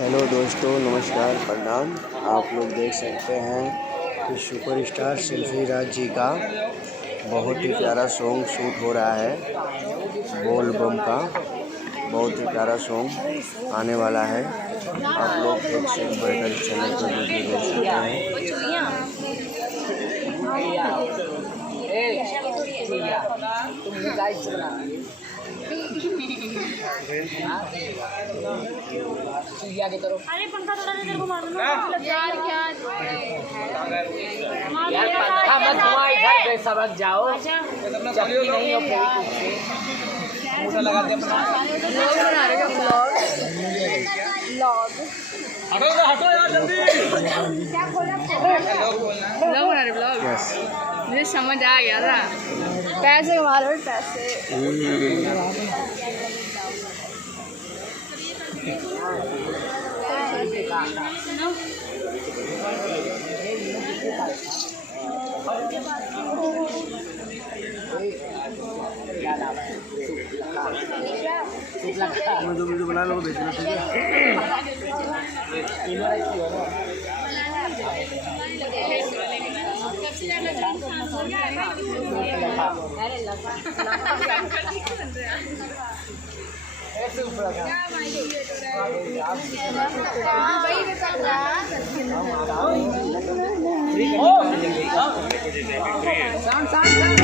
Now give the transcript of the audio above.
Hello दोस्तों, नमस्कार, प्रणाम। आप लोग देख सकते हैं कि सुपरस्टार सेल्फी राज जी का बहुत ही प्यारा सॉन्ग शूट हो रहा है। बोल बम का बहुत ही प्यारा सॉन्ग आने वाला है। आप लोग एक से बढ़कर चैनल पर वीडियो देख सकते हैं। अरे पंखा थोड़ा देर को मारो ना यार। क्या यार पंखा मत घुमा, इधर पे सबक जाओ। चप्पी नहीं हो पूरी मुझे लगा दे अपना व्लॉग बना रहे हो। व्लॉग हटो यार जल्दी। क्या खोला? व्लॉग बना रहे व्लॉग। यस, मुझे समझ आ गया था। पैसे कमा रहे हो, पैसे। जो वीडियो बना लो भेजना, ठीक है। है।